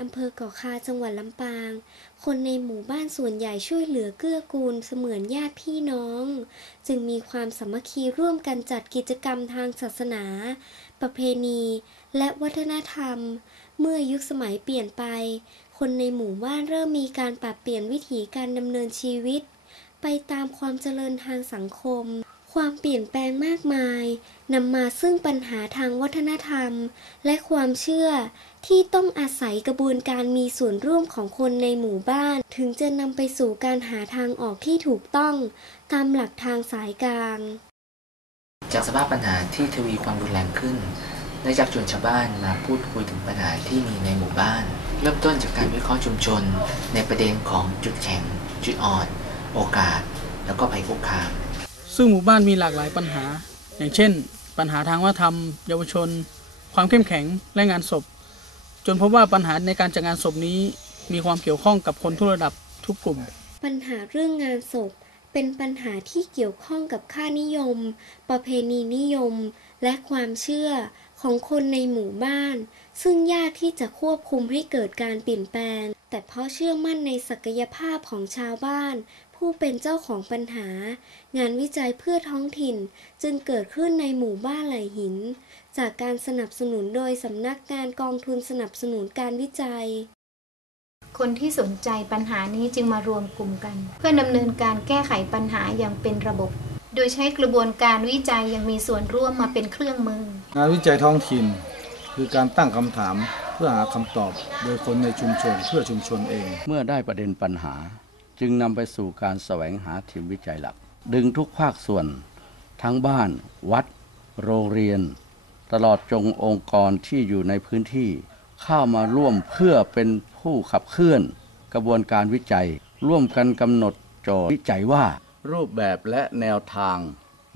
อำเภอเกาะคาจังหวัดลำปาง คนในหมู่บ้านส่วนใหญ่ช่วยเหลือเกื้อกูลเสมือนญาติพี่น้อง จึงมีความสามัคคีร่วมกันจัดกิจกรรมทางศาสนา ประเพณี และวัฒนธรรม เมื่อยุคสมัยเปลี่ยนไป คนในหมู่บ้านเริ่มมีการปรับเปลี่ยนวิถีการดำเนินชีวิต ไปตามความเจริญทางสังคม ความเปลี่ยนแปลงมากมายนำมาซึ่งปัญหาทางวัฒนธรรม และความเชื่อที่ต้องอาศัยกระบวนการมีส่วนร่วมของคนในหมู่บ้าน ถึงจะนำไปสู่การหาทางออกที่ถูกต้องตามหลักทางสายกลาง จากสภาพปัญหาที่ทวีความรุนแรงขึ้นได้จากชวนชาวบ้านมาพูดคุยถึงปัญหาที่มีในหมู่บ้าน เริ่มต้นจากการวิเคราะห์ชุมชน ในประเด็นของจุดแข็ง จุดอ่อน โอกาส แล้วก็ภัยคุกคาม ซึ่งหมู่บ้านมีหลากหลายปัญหา อย่างเช่น ปัญหาทางวัฒนธรรม เยาวชน ความเข้มแข็งและงานศพ จนพบว่าปัญหาในการจัดงานศพนี้ มีความเกี่ยวข้องกับคนทุกระดับทุกกลุ่ม ปัญหาเรื่องงานศพเป็นปัญหาที่เกี่ยวข้องกับค่านิยม ประเพณีนิยม และความเชื่อของคนในหมู่บ้าน ซึ่งยากที่จะควบคุมให้เกิดการเปลี่ยนแปลง แต่เพราะเชื่อมั่นในศักยภาพของชาวบ้าน ผู้เป็นเจ้าของปัญหา งานวิจัยเพื่อท้องถิ่นจึงเกิดขึ้นในหมู่บ้านไหลหิน จากการสนับสนุนโดยสำนักงานกองทุนสนับสนุนการวิจัย คนที่สนใจปัญหานี้จึงมารวมกลุ่มกัน เพื่อดำเนินการแก้ไขปัญหาอย่างเป็นระบบ โดยใช้กระบวนการวิจัยอย่างมีส่วนร่วมมาเป็นเครื่องมือ งานวิจัยท้องถิ่น คือการตั้งคำถามเพื่อหาคำตอบโดยคนในชุมชนเพื่อชุมชนเอง เมื่อได้ประเด็นปัญหา จึงนำไปสู่การแสวงหาทีมวิจัยหลัก ดึงทุกภาคส่วน ทั้งบ้าน วัด โรงเรียน ตลอดจงองค์กรที่อยู่ในพื้นที่ เข้ามาร่วมเพื่อเป็นผู้ขับเคลื่อน กระบวนการวิจัย ร่วมกันกำหนดโจทย์วิจัยว่า รูปแบบและแนวทาง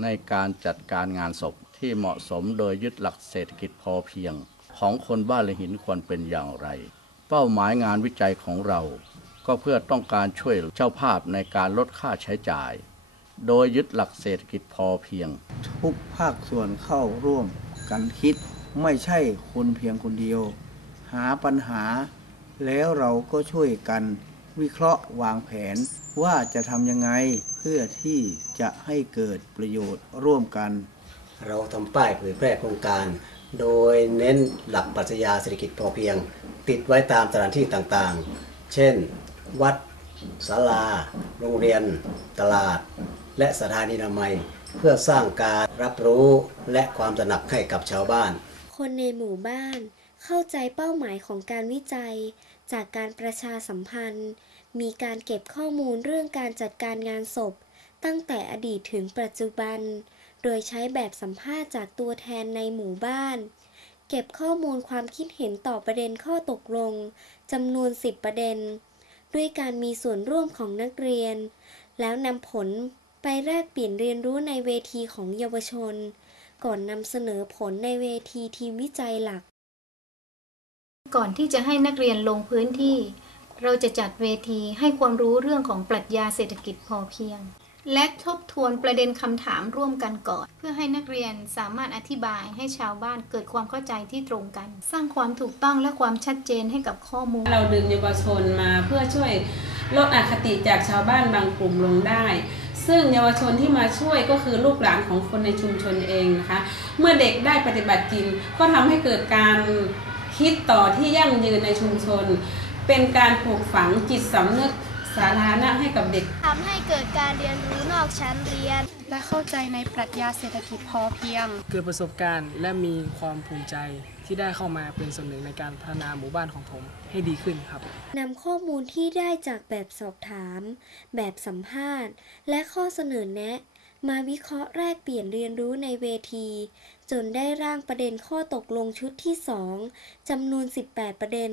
ในการจัดการงานศพที่เหมาะสมโดยยึดหลักเศรษฐกิจพอเพียง ของคนบ้านละหินควรเป็นอย่างไร เป้าหมายงานวิจัยของเรา ก็เพื่อต้องการช่วยเจ้าภาพในการลดค่าใช้จ่าย โดยยึดหลักเศรษฐกิจพอเพียง ทุกภาคส่วนเข้าร่วมกันคิดไม่ใช่คนเพียงคนเดียว หาปัญหา แล้วเราก็ช่วยกันวิเคราะห์วางแผนว่าจะทำยังไงเพื่อที่จะให้เกิดประโยชน์ร่วมกัน เราทำป้ายเผยแพร่โครงการ โดยเน้นหลักปรัชญาเศรษฐกิจพอเพียง ติดไว้ตามสถานที่ต่างๆ เช่น วัดศาลา โรงเรียน ตลาด และสถานีนามัย เพื่อสร้างการรับรู้และความตระหนักให้กับชาวบ้าน คนในหมู่บ้านเข้าใจเป้าหมายของการวิจัย จากการประชาสัมพันธ์ มีการเก็บข้อมูลเรื่องการจัดการงานศพ ตั้งแต่อดีตถึงปัจจุบัน โดยใช้แบบสัมภาษณ์จากตัวแทนในหมู่บ้าน เก็บข้อมูลความคิดเห็นต่อประเด็นข้อตกลงจำนวน 10 ประเด็น ด้วยการมีส่วนร่วมของนักเรียน แล้วนำผลไปแลกเปลี่ยนเรียนรู้ในเวทีของเยาวชน ก่อนนำเสนอผลในเวทีทีมวิจัยหลัก ก่อนที่จะให้นักเรียนลงพื้นที่ เราจะจัดเวทีให้ความรู้เรื่องของปรัชญาเศรษฐกิจพอเพียง และทบทวนประเด็นคำถามร่วมกันก่อน เพื่อให้นักเรียนสามารถอธิบายให้ชาวบ้านเกิดความเข้าใจที่ตรงกัน สร้างความถูกต้องและความชัดเจนให้กับข้อมูล เราดึงเยาวชนมาเพื่อช่วยลดอคติจากชาวบ้านบางกลุ่มลงได้ ซึ่งเยาวชนที่มาช่วยก็คือลูกหลานของคนในชุมชนเองนะคะ เมื่อเด็กได้ปฏิบัติจริงก็ทำให้เกิดการคิดต่อที่ยั่งยืนในชุมชน เป็นการปลูกฝังจิตสำนึก สาธารณะให้กับเด็กทำให้เกิดการเรียนรู้นอกชั้นเรียน และเข้าใจในปรัชญาเศรษฐกิจพอเพียง เกิดประสบการณ์และมีความภูมิใจที่ได้เข้ามาเป็นส่วนหนึ่งในการพัฒนาหมู่บ้านของผมให้ดีขึ้นครับนำข้อมูลที่ได้จากแบบสอบถาม แบบสัมภาษณ์ และข้อเสนอแนะ มาวิเคราะห์แลกเปลี่ยนเรียนรู้ในเวที จนได้ร่างประเด็นข้อตกลงชุดที่ 2จำนวน 18 ประเด็น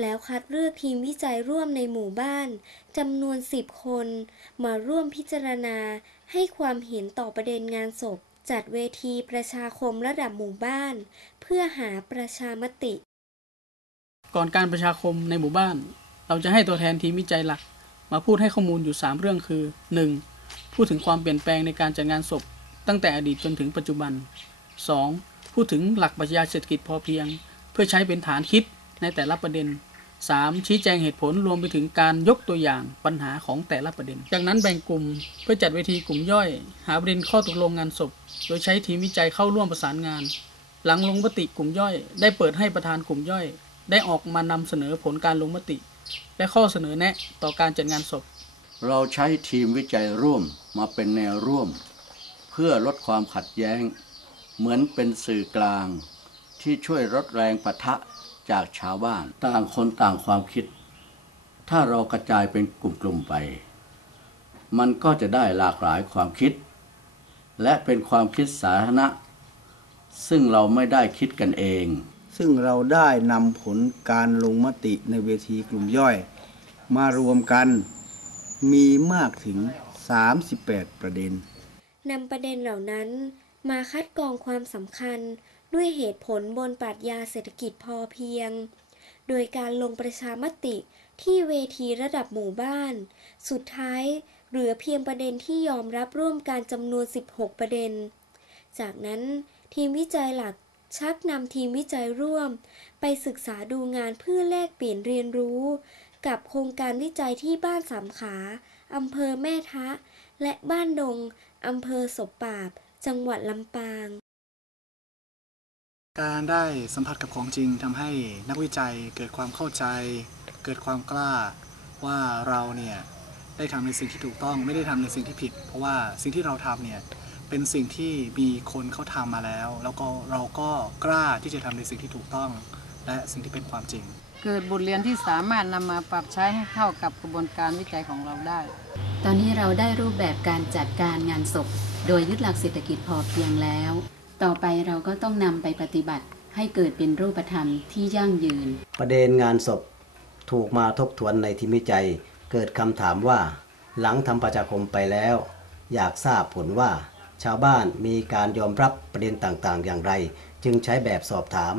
แล้วคัดเลือกทีมวิจัยร่วมในหมู่บ้านจำนวน 10 คน มาร่วมพิจารณา ให้ความเห็นต่อประเด็นงานศพ จัดเวทีประชาคมระดับหมู่บ้าน เพื่อหาประชามติ ก่อนการประชาคมในหมู่บ้าน เราจะให้ตัวแทนทีมวิจัยหลัก มาพูดให้ข้อมูลอยู่ 3 เรื่องคือ 1. พูดถึงความเปลี่ยนแปลงในการจัดงานศพ ตั้งแต่อดีตจนถึงปัจจุบัน 2. พูดถึงหลักปรัชญาเศรษฐกิจพอเพียง เพื่อใช้เป็นฐานคิด ในแต่ละประเด็น 3. ชี้แจงเหตุผลรวมไปถึงการยกตัวอย่างปัญหาของแต่ละประเด็น จากนั้นแบ่งกลุ่มเพื่อจัดเวทีกลุ่มย่อย หาประเด็นข้อตกลงงานศพ โดยใช้ทีมวิจัยเข้าร่วมประสานงาน หลังลงมติกลุ่มย่อย ได้เปิดให้ประธานกลุ่มย่อย ได้ออกมานำเสนอผลการลงมติ และข้อเสนอแนะต่อการจัดงานศพ เราใช้ทีมวิจัยร่วมมาเป็นแนวร่วม เพื่อลดความขัดแย้ง เหมือนเป็นสื่อกลาง ที่ช่วยลดแรงปะทะ จากชาวบ้านต่างคนต่างความคิด ถ้าเรากระจายเป็นกลุ่มๆไป มันก็จะได้หลากหลายความคิด และเป็นความคิดสาธารณะ ซึ่งเราไม่ได้คิดกันเอง ซึ่งเราได้นำผลการลงมติในเวทีกลุ่มย่อย มารวมกันมีมากถึง 38 ประเด็นนำประเด็นเหล่านั้นมาคัดกรองความสำคัญ ด้วยเหตุผลบนปรัชญาเศรษฐกิจพอเพียง โดยการลงประชามติที่เวทีระดับหมู่บ้าน สุดท้ายเหลือเพียงประเด็นที่ยอมรับร่วมการจำนวน 16 ประเด็น จากนั้นทีมวิจัยหลักชักนำทีมวิจัยร่วม ไปศึกษาดูงานเพื่อแลกเปลี่ยนเรียนรู้ กับโครงการวิจัยที่บ้านสามขาอำเภอแม่ทะ และบ้านดงอำเภอศพปราบ จังหวัดลำปาง การได้สัมผัสกับของจริงทำให้นักวิจัยเกิดความเข้าใจ เกิดความกล้าว่าเราเนี่ยได้ทำในสิ่งที่ถูกต้องไม่ได้ทำในสิ่งที่ผิด เพราะว่าสิ่งที่เราทำเนี่ยเป็นสิ่งที่มีคนเขาทำมาแล้ว แล้วก็เราก็กล้าที่จะทำในสิ่งที่ถูกต้อง และสิ่งที่เป็นความจริง เกิดบทเรียนที่สามารถนำมาปรับใช้ให้เข้ากับกระบวนการวิจัยของเราได้ ตอนนี้เราได้รูปแบบการจัดการงานศพ โดยยึดหลักเศรษฐกิจพอเพียงแล้ว ต่อไปเราก็ต้องนำไปปฏิบัติให้เกิดเป็นรูปธรรมที่ยั่งยืน ประเด็นงานศพถูกมาทบทวนในทีมวิจัยเกิดคำถามว่า หลังทำประชาคมไปแล้ว อยากทราบผลว่า ชาวบ้านมีการยอมรับประเด็นต่างๆ อย่างไร จึงใช้แบบสอบถาม